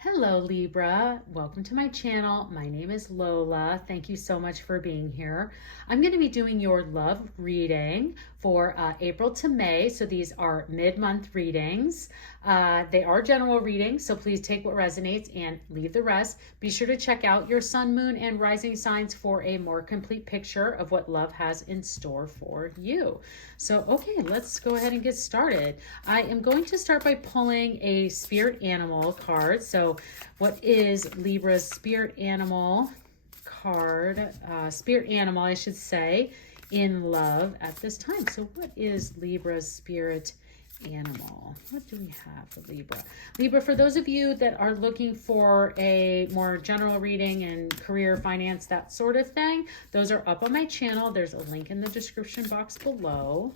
Hello, Libra. Welcome to my channel. My name is Lola. Thank you so much for being here. I'm going to be doing your love reading for April to May. So these are mid-month readings. They are general readings, so please take what resonates and leave the rest. Be sure to check out your sun, moon, and rising signs for a more complete picture of what love has in store for you. So, okay, let's go ahead and get started. I am going to start by pulling a spirit animal card. So what is Libra's spirit animal card? Spirit animal, I should say, in love at this time. So what is Libra's spirit animal? What do we have for Libra? Libra, for those of you that are looking for a more general reading and career, finance, that sort of thing, those are up on my channel. There's a link in the description box below.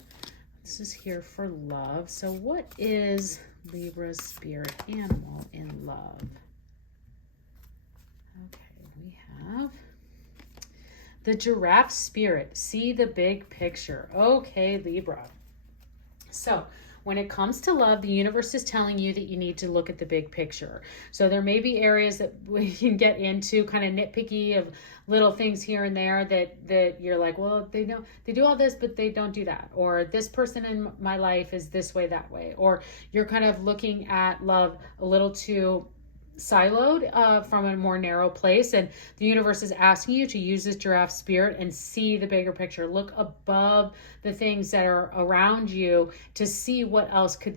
This is here for love. So what is Libra's spirit animal in love? Okay, we have the giraffe spirit. See the big picture. Okay, Libra. So when it comes to love, the universe is telling you that you need to look at the big picture. So there may be areas that we can get into kind of nitpicky of little things here and there that you're like, well, they do all this, but they don't do that. Or this person in my life is this way, that way. Or you're kind of looking at love a little too siloed from a more narrow place, and the universe is asking you to use this giraffe spirit and see the bigger picture. Look above the things that are around you to see what else could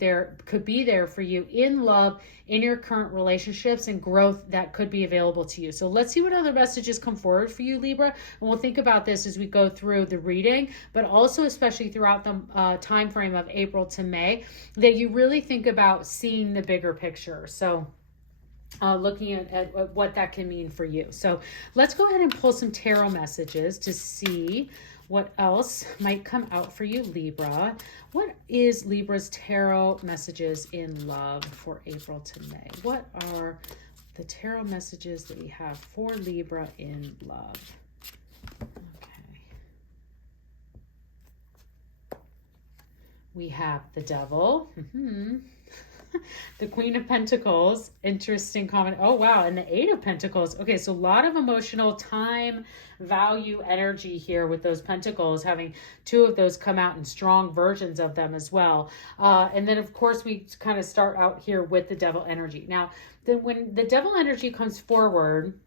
be there for you in love, in your current relationships, and growth that could be available to you. So let's see what other messages come forward for you, Libra, and we'll think about this as we go through the reading, but also especially throughout the time frame of April to May, that you really think about seeing the bigger picture. So looking at what that can mean for you. So let's go ahead and pull some tarot messages to see what else might come out for you, Libra. What is Libra's tarot messages in love for April to May? What are the tarot messages that we have for Libra in love? Okay. We have the Devil. The Queen of Pentacles, interesting comment. Oh, wow. And the Eight of Pentacles. Okay, so a lot of emotional time, value, energy here with those pentacles, having two of those come out in strong versions of them as well. And then, of course, we kind of start out here with the Devil energy. Now, when the Devil energy comes forward,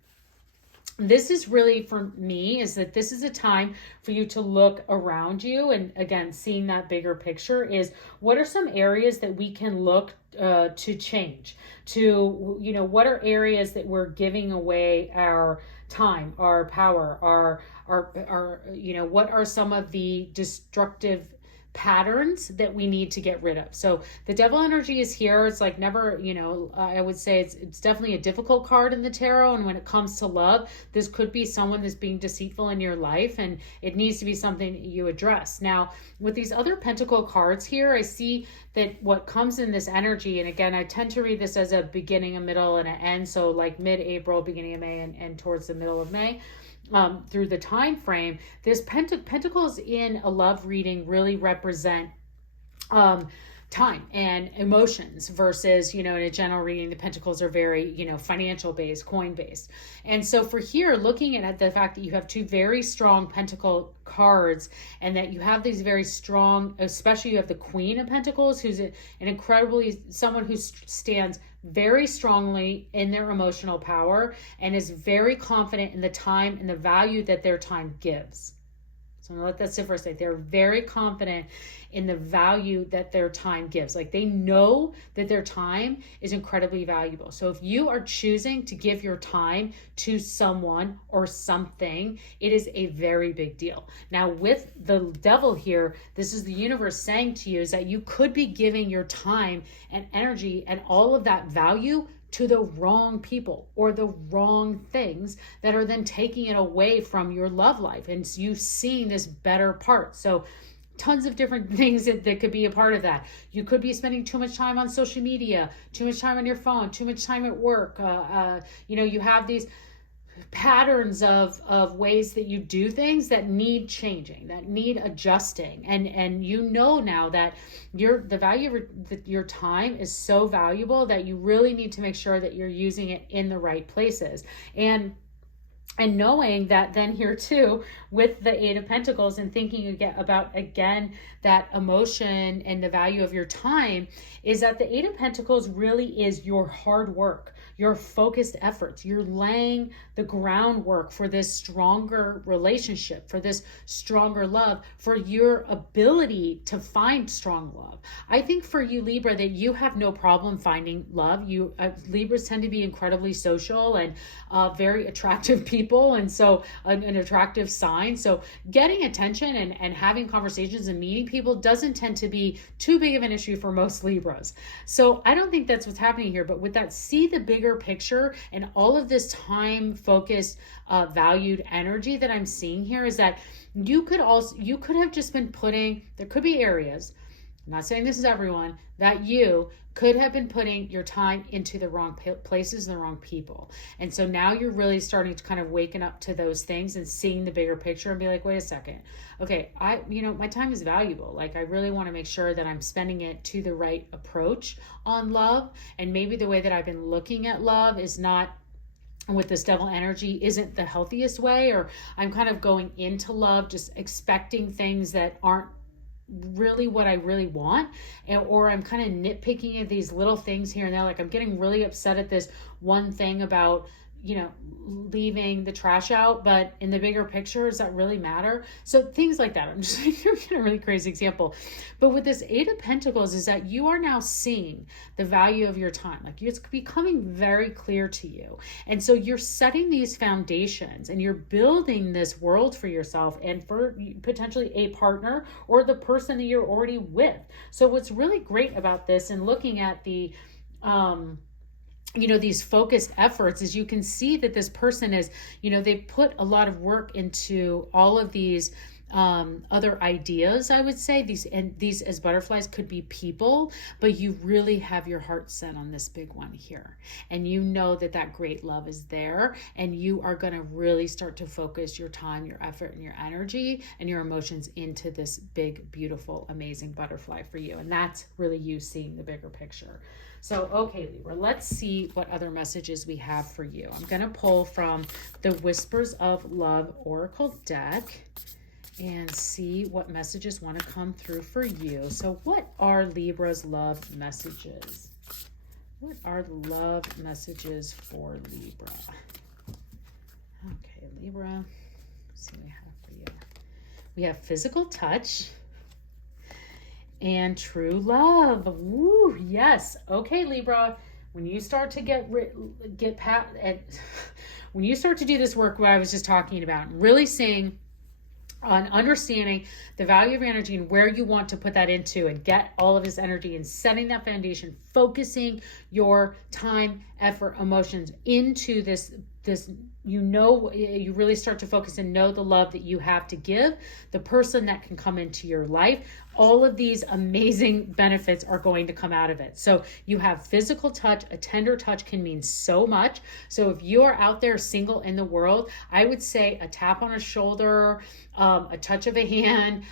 this is really, for me, is that this is a time for you to look around you. And again, seeing that bigger picture is what are some areas that we can look to change, to, what are areas that we're giving away our time, our power, our what are some of the destructive patterns that we need to get rid of. So the Devil energy is here. It's like never, I would say it's definitely a difficult card in the tarot. And when it comes to love, this could be someone that's being deceitful in your life, and it needs to be something you address. Now, with these other pentacle cards here, I see that what comes in this energy, and again, I tend to read this as a beginning, a middle, and an end. So like mid-April, beginning of May, and towards the middle of May. Through the time frame, this pentacles in a love reading really represent time and emotions versus, in a general reading, the pentacles are very, financial based, coin based. And so for here, looking at the fact that you have two very strong pentacle cards, and that you have these very strong, especially you have the Queen of Pentacles, who's an incredibly, someone who stands very strongly in their emotional power and is very confident in the time and the value that their time gives. So I'm gonna let that sit for a second. They're very confident in the value that their time gives. Like they know that their time is incredibly valuable. So if you are choosing to give your time to someone or something, it is a very big deal. Now with the Devil here, this is the universe saying to you is that you could be giving your time and energy and all of that value to the wrong people or the wrong things that are then taking it away from your love life. And you seeing this better part. So tons of different things that could be a part of that. You could be spending too much time on social media, too much time on your phone, too much time at work. You have these patterns of ways that you do things that need changing, that need adjusting, and you know now that the value of your time is so valuable that you really need to make sure that you're using it in the right places. And knowing that then here too, with the Eight of Pentacles and thinking again, that emotion and the value of your time, is that the Eight of Pentacles really is your hard work, your focused efforts. You're laying the groundwork for this stronger relationship, for this stronger love, for your ability to find strong love. I think for you, Libra, that you have no problem finding love. Libras tend to be incredibly social and very attractive people, and so an attractive sign. So getting attention and having conversations and meeting people doesn't tend to be too big of an issue for most Libras. So I don't think that's what's happening here. But with that, see the bigger picture and all of this time focused, valued energy that I'm seeing here, is that you could have just been there could be areas, I'm not saying this is everyone, that you could have been putting your time into the wrong places and the wrong people. And so now you're really starting to kind of waken up to those things and seeing the bigger picture and be like, wait a second. Okay, my time is valuable. Like, I really want to make sure that I'm spending it to the right approach on love. And maybe the way that I've been looking at love is not, with this devil energy, isn't the healthiest way, or I'm kind of going into love just expecting things that aren't really what I really want, or I'm kind of nitpicking at these little things here and there. Like, I'm getting really upset at this one thing about leaving the trash out, but in the bigger picture, does that really matter? So things like that. I'm just giving a really crazy example. But with this Eight of Pentacles, is that you are now seeing the value of your time. Like, it's becoming very clear to you. And so you're setting these foundations and you're building this world for yourself and for potentially a partner or the person that you're already with. So what's really great about this and looking at the, these focused efforts, is you can see that this person is, they've put a lot of work into all of these other ideas, I would say. These as butterflies could be people, but you really have your heart set on this big one here. And you know that great love is there, and you are going to really start to focus your time, your effort, and your energy and your emotions into this big, beautiful, amazing butterfly for you. And that's really you seeing the bigger picture. So, okay, Libra, let's see what other messages we have for you. I'm going to pull from the Whispers of Love Oracle deck and see what messages want to come through for you. So what are Libra's love messages? What are the love messages for Libra? Okay, Libra, let's see what we have for you. We have physical touch and true love. Woo, yes. Okay, Libra, when you start to when you start to do this work, what I was just talking about, and really seeing on understanding the value of your energy and where you want to put that into and get all of this energy and setting that foundation, focusing your time, effort, emotions into this, you really start to focus and know the love that you have to give, the person that can come into your life. All of these amazing benefits are going to come out of it. So you have physical touch. A tender touch can mean so much. So if you are out there single in the world, I would say a tap on a shoulder, a touch of a hand,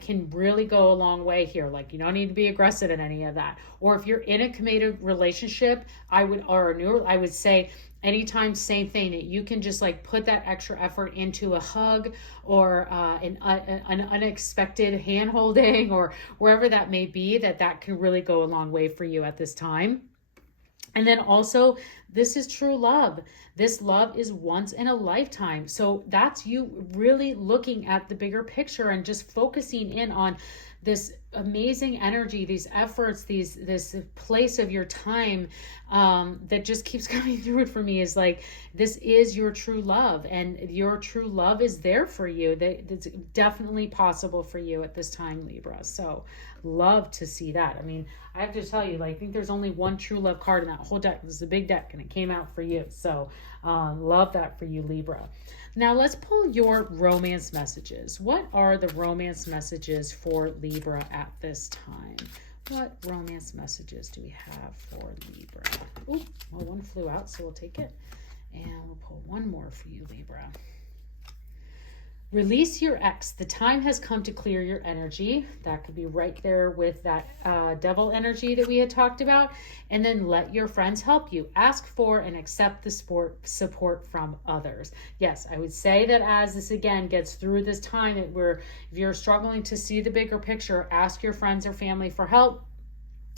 can really go a long way here. You don't need to be aggressive in any of that. Or if you're in a committed relationship, I would say anytime, same thing, that you can just put that extra effort into a hug or an unexpected hand holding or wherever that may be, that can really go a long way for you at this time. And then also, this is true love. This love is once in a lifetime. So that's you really looking at the bigger picture and just focusing in on this amazing energy, these efforts, this place of your time that just keeps coming through it for me is this is your true love, and your true love is there for you. That's definitely possible for you at this time, Libra. So love to see that. I mean, I have to tell you, I think there's only one true love card in that whole deck. This is a big deck and it came out for you. So love that for you, Libra. Now let's pull your romance messages. What are the romance messages for Libra at this time? What romance messages do we have for Libra? Oh, well, one flew out, so we'll take it. And we'll pull one more for you, Libra. Release your ex. The time has come to clear your energy. That could be right there with that devil energy that we had talked about. And then let your friends help you. Ask for and accept the support from others. Yes, I would say that as this again gets through this time that if you're struggling to see the bigger picture, ask your friends or family for help.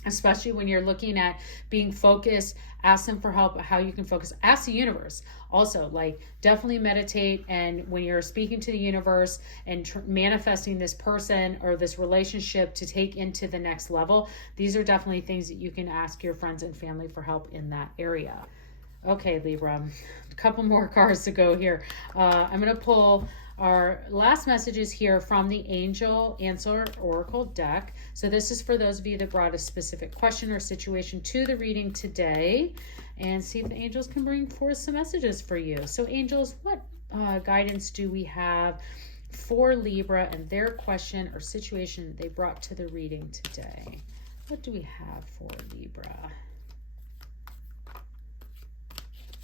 Especially when you're looking at being focused, ask them for help, how you can focus. Ask the universe. Also, like, definitely meditate. And when you're speaking to the universe and manifesting this person or this relationship to take into the next level, these are definitely things that you can ask your friends and family for help in that area. Okay, Libra, a couple more cards to go here. I'm going to pull our last messages here from the Angel Answer Oracle deck. So this is for those of you that brought a specific question or situation to the reading today, and see if the angels can bring forth some messages for you. So angels, what guidance do we have for Libra and their question or situation they brought to the reading today? What do we have for Libra?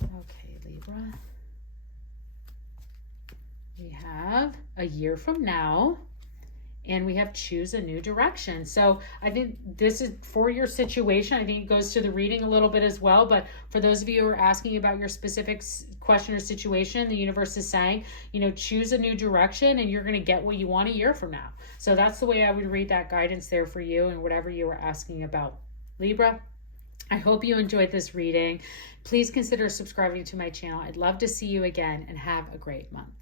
Okay, Libra. We have a year from now, and we have choose a new direction. So I think this is for your situation. I think it goes to the reading a little bit as well. But for those of you who are asking about your specific question or situation, the universe is saying, choose a new direction and you're going to get what you want a year from now. So that's the way I would read that guidance there for you and whatever you were asking about. Libra, I hope you enjoyed this reading. Please consider subscribing to my channel. I'd love to see you again, and have a great month.